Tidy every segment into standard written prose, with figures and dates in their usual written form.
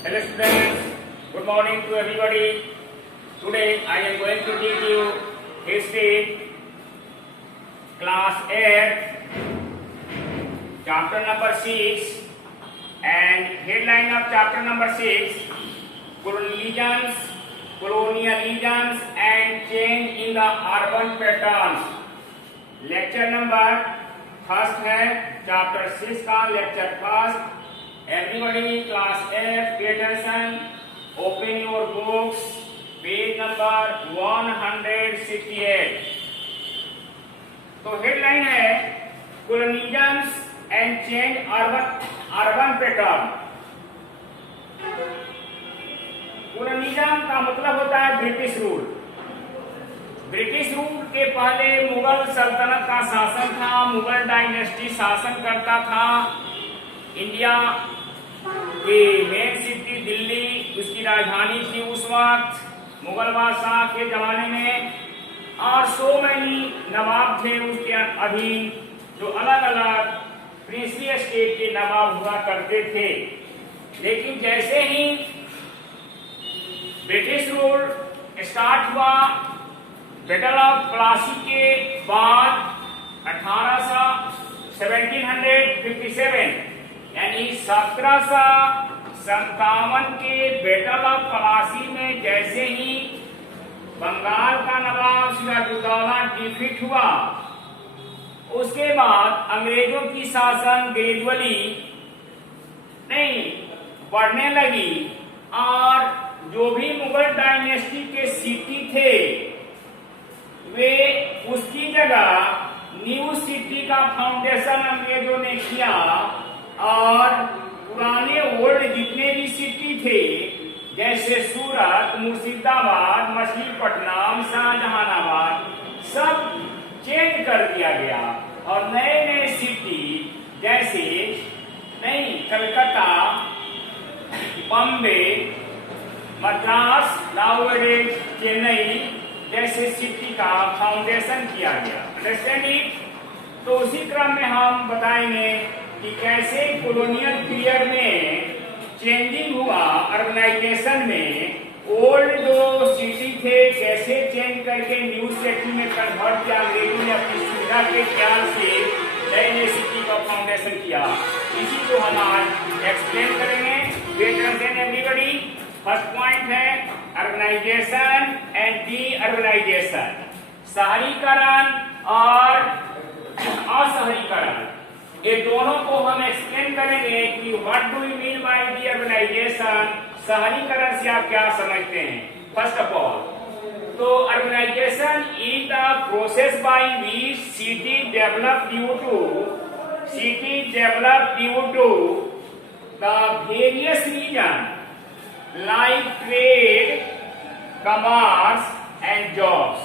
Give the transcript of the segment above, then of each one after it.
Hello students, good morning to everybody. Today I am going to teach you history class 8 chapter number 6 and headline of chapter number 6 colonialisms and change in the urban patterns. Lecture number first है chapter 6 का lecture first. Everybody class 8 पे attention, open your books, page number 168. तो headline है colonials and change urban pattern. Colonialism का मतलब होता है British rule. British rule के पहले मुगल सल्तनत का शासन था. मुगल डायनेस्टी शासन करता था. इंडिया की मेन सिटी दिल्ली उसकी राजधानी थी उस वक्त मुगल बादशाह के जमाने में. और सो मैनी नवाब थे उसके अधीन जो अलग अलग प्रिंसली स्टेट के नवाब हुआ करते थे. लेकिन जैसे ही ब्रिटिश रूल स्टार्ट हुआ, बैटल ऑफ प्लासी के बाद 1757 यानी 1757 के बैटल ऑफ प्लासी में जैसे ही बंगाल का नवाब सिराजुद्दौला डिफीट हुआ, उसके बाद अंग्रेजों की शासन ग्रेजुअली नहीं बढ़ने लगी और जो भी मुगल डायनेस्टी के सिटी थे वे उसकी जगह न्यू सिटी का फाउंडेशन अंग्रेजों ने किया और पुराने ओल्ड जितने भी सिटी थे जैसे सूरत, मुर्शिदाबाद, मछलीपट्टनम, शाहजहानाबाद सब चेंज कर दिया गया और नए नए सिटी जैसे नहीं कलकत्ता, बॉम्बे, मद्रास, नाउअडेज चेन्नई जैसे सिटी का फाउंडेशन किया गया. Understand it. तो उसी क्रम में हम बताएंगे कि कैसे कॉलोनियल पीरियड में चेंजिंग हुआ अर्बनाइजेशन में. ओल्ड जो सिटी थे कैसे चेंज करके न्यू सिटी में कन्वर्ट किया अंग्रेजों ने अपनी सुविधा के ख्याल से नए नए सिटी का फाउंडेशन किया. इसी को हम आज एक्सप्लेन करेंगे. एवरीबॉडी फर्स्ट पॉइंट है अर्बनाइजेशन एंड डी अर्बनाइजेशन. शहरीकरण और अशहरीकरण, ये दोनों को हम एक्सप्लेन करेंगे कि what do you mean by deurbanization. शहरीकरण से आप क्या समझते हैं. फर्स्ट ऑफ ऑल तो urbanization is the process by which city develop due to the various reason like trade, commerce and jobs.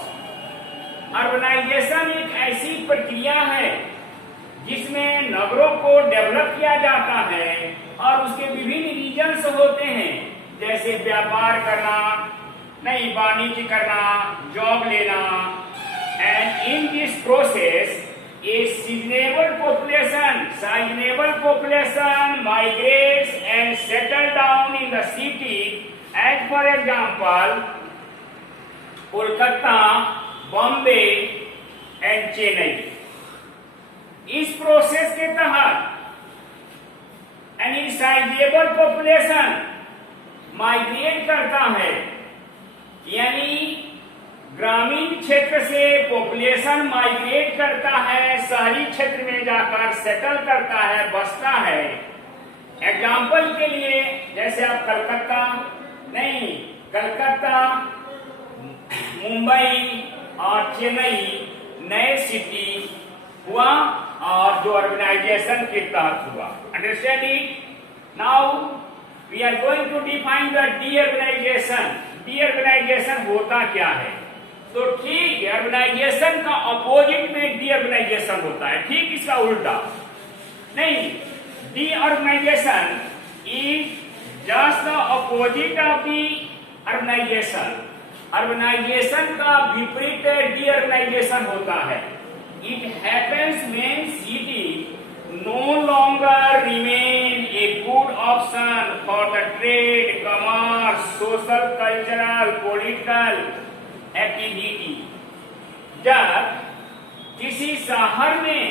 Urbanization एक ऐसी प्रक्रिया है जिसमें नगरों को डेवलप किया जाता है और उसके विभिन्न रीजन्स होते हैं जैसे व्यापार करना, नई वाणिज्य करना, जॉब लेना. And in this process a sizable population migrates and settle down in the city, as for example Kolkata, Bombay and Chennai. इस प्रोसेस के तहत यानी साइजेबल पॉपुलेशन माइग्रेट करता है यानी ग्रामीण क्षेत्र से पॉपुलेशन माइग्रेट करता है, शहरी क्षेत्र में जाकर सेटल करता है, बसता है. एग्जाम्पल के लिए जैसे आप कलकत्ता, मुंबई और चेन्नई नए सिटी हुआ और जो अर्बनाइजेशन के तहत हुआ. Understand it. Now we are going to define the deurbanization. Deurbanization होता क्या है. तो ठीक है, अर्बनाइजेशन का अपोजिट में डी अर्बनाइजेशन होता है. ठीक इसका उल्टा नहीं. Deurbanization is just the opposite of the urbanization. Urbanization का विपरीत डी अर्बनाइजेशन होता है. It happens when city no longer remain a good option for the trade, social cultural political activity. जब किसी शहर में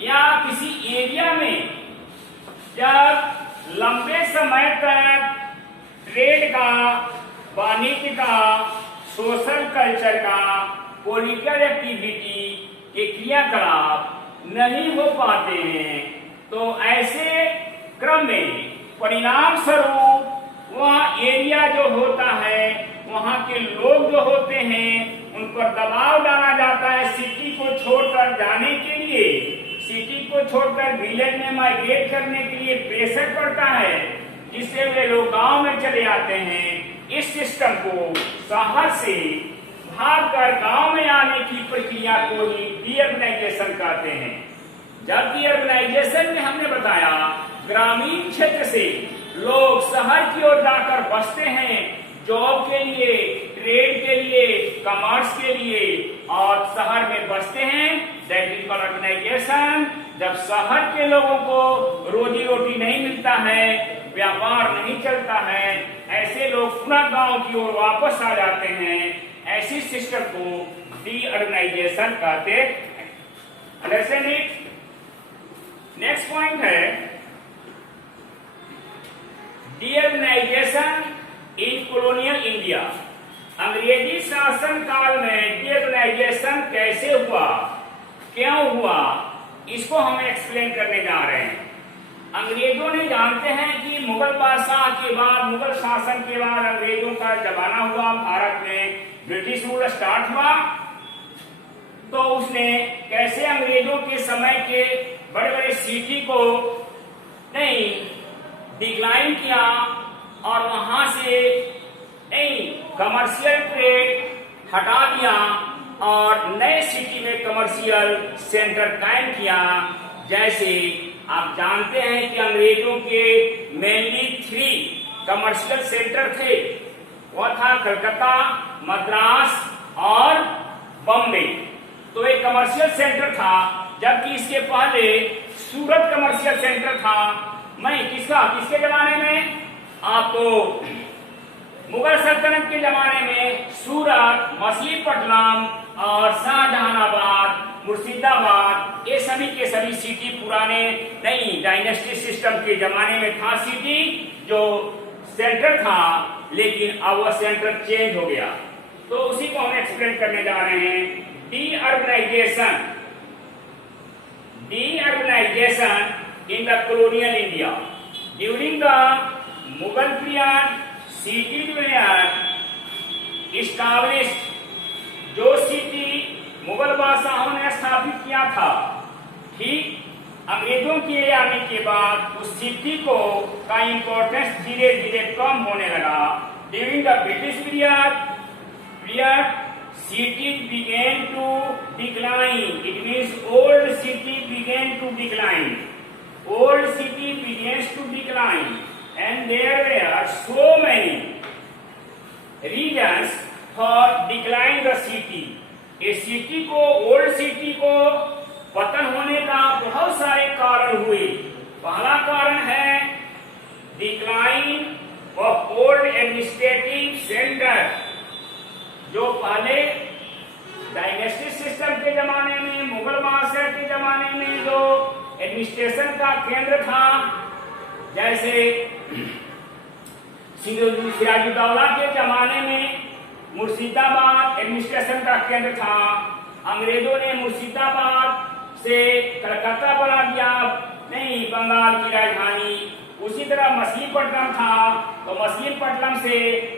या किसी एरिया में जब लंबे समय तक ट्रेड का, वाणिज्य का, सोशल कल्चर का, पॉलिटिकल एक्टिविटी के क्रियाकलाप नहीं हो पाते हैं, तो ऐसे क्रम में परिणाम स्वरूप वह एरिया जो होता है, वहाँ के लोग जो होते हैं, उन पर दबाव डाला जाता है सिटी को छोड़कर जाने के लिए, सिटी को छोड़कर विलेज में माइग्रेट करने के लिए प्रेशर पड़ता है, जिससे वे लोग गांव में चले आते हैं। इस सिस्टम को शहर से भागकर गांव में आने की प्रक्रिया को ही डीअर्बनाइजेशन कहते हैं। जब डीअर्बनाइजेशन में हमने बताया ग्रामीण क्षेत्र से लोग शहर की ओर जाकर बसते हैं, जॉब के लिए, ट्रेड के लिए, कॉमर्स के लिए, और शहर में बसते हैं, दैट इज कॉल्ड अर्बनाइजेशन। जब शहर के लोगों को रोजी रोटी नहीं मिलता है, व्यापार नहीं चलता है, ऐसे लोग पुनः गांव की ओर वापस आ जाते हैं। ऐसी सिस्टम को डीअर्बनाइजेशन कहते हैं। Understand it? नेक्स्ट पॉइंट है डीअर्बनाइजेशन इन कॉलोनियल इंडिया। अंग्रेजी शासन काल में डीअर्बनाइजेशन कैसे हुआ, क्यों हुआ, इसको हम एक्सप्लेन करने जा रहे हैं। अंग्रेजों ने, जानते हैं कि मुगल बादशाह के बाद, मुगल शासन के बाद अंग्रेजों का जमाना हुआ, भारत में ब्रिटिश रूल स्टार्ट हुआ, तो उसने कैसे अंग्रेजों के समय के बड़े बड़े सिटी को नहीं डिक्लाइन किया और वहां से नहीं कमर्शियल ट्रेड हटा दिया और नए सिटी में कमर्शियल सेंटर कायम किया। जैसे आप जानते हैं कि अंग्रेजों के मेनली 3 कमर्शियल सेंटर थे, वह था कलकत्ता, मद्रास और बॉम्बे। तो एक कमर्शियल सेंटर था, जबकि इसके पहले सूरत कमर्शियल सेंटर था। मैं किसके जमाने में? आपको मुगल सल्तनत के जमाने में सूरत, मछलीपट्टनम और शाहजहानाबाद, मुर्शिदाबाद, ये सभी के सभी सिटी पुराने नहीं डायनेस्टी सिस्टम के जमाने में था सिटी जो सेंटर था, लेकिन अब वह सेंटर चेंज हो गया। तो उसी को हम एक्सप्लेन करने जा रहे हैं। डीअर्बनाइजेशन in the colonial India during the Mughal period, cities were established। जो सिटी मुगल बादशाहों ने स्थापित किया था, ठीक अंग्रेजों के आने के बाद उस सिटी को का इंपॉर्टेंस धीरे धीरे कम होने लगा। During the British period cities began to decline. It means old city began to decline. Old city begins to decline, and there were so many reasons for decline the city. इस city को, old city को पतन होने का बहुत सारे कारण हुए। पहला कारण है decline of old administrative centre. जो पहले डायनेस्टी सिस्टम के जमाने में, मुगल बादशाह के जमाने में जो एडमिनिस्ट्रेशन का केंद्र था, जैसे सिराजुद्दौला के जमाने में मुर्शिदाबाद एडमिनिस्ट्रेशन का केंद्र था। अंग्रेजों ने मुर्शिदाबाद से कलकत्ता बना दिया, नहीं बंगाल की राजधानी। उसी तरह मछलीपट्टनम था, तो मछलीपट्टनम से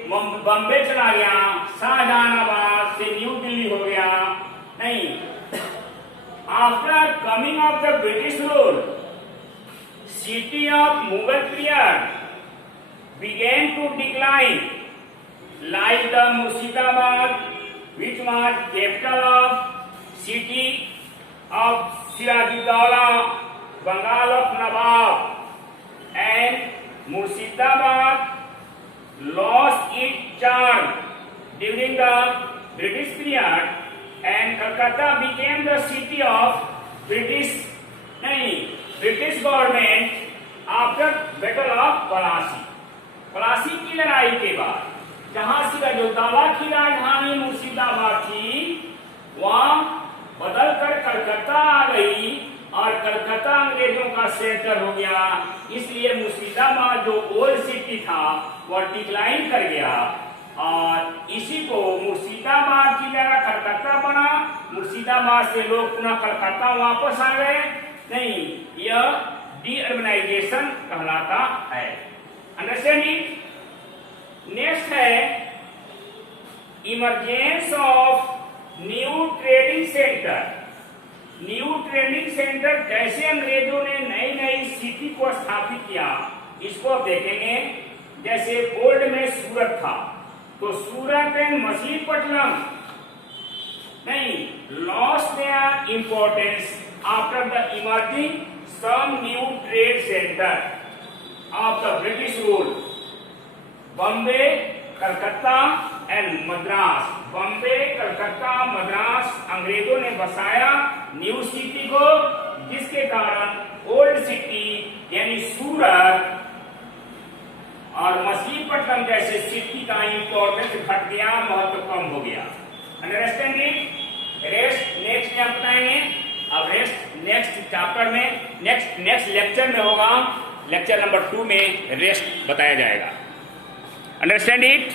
बॉम्बे चला गया, शाहजहानाबाद से न्यू दिल्ली हो गया। नहीं, after coming of the British rule, city of Mughal period began to decline, like the Murshidabad, which was capital of city of Sirajuddaulah, Bengal of Nawab, and Murshidabad lost its charm during the British period, and Calcutta became the city of British government after Battle of Plassey। Plassey की लड़ाई के बाद जहां सिराजुद्दौला की राजधानी मुर्शिदाबाद थी, वहां बदल कर कलकत्ता आ गई और कलकत्ता अंग्रेजों का सेंटर हो गया। इसलिए मुर्शिदाबाद जो ओल्ड सिटी था वह डिक्लाइन कर गया और इसी को मुर्शिदाबाद की जगह कलकत्ता बना। मुर्शिदाबाद से लोग पुनः कलकत्ता वापस आ गए। नहीं, यह डीअर्बनाइजेशन कहलाता है। Understand it. नेक्स्ट है emergence of new trading centre. New trading centre कैसे अंग्रेजों ने नई नई सिटी को स्थापित किया, इसको आप देखेंगे। जैसे ओल्ड में सूरत था, तो सूरत एंड मछलीपट्टनम नहीं lost their importance after the emerging some new trade centre of the British rule. Bombay, Calcutta and Madras. Bombay, Calcutta, Madras अंग्रेजों ने बसाया न्यू सिटी को, जिसके कारण ओल्ड सिटी यानी सूरत और मछलीपट्टनम जैसे सिटी का इंपॉर्टेंस घट गया, महत्व कम हो गया। Understand it. रेस्ट नेक्स्ट में आप बताएंगे। अब रेस्ट नेक्स्ट चैप्टर में, नेक्स्ट लेक्चर में होगा। लेक्चर नंबर 2 में रेस्ट बताया जाएगा। Understand it.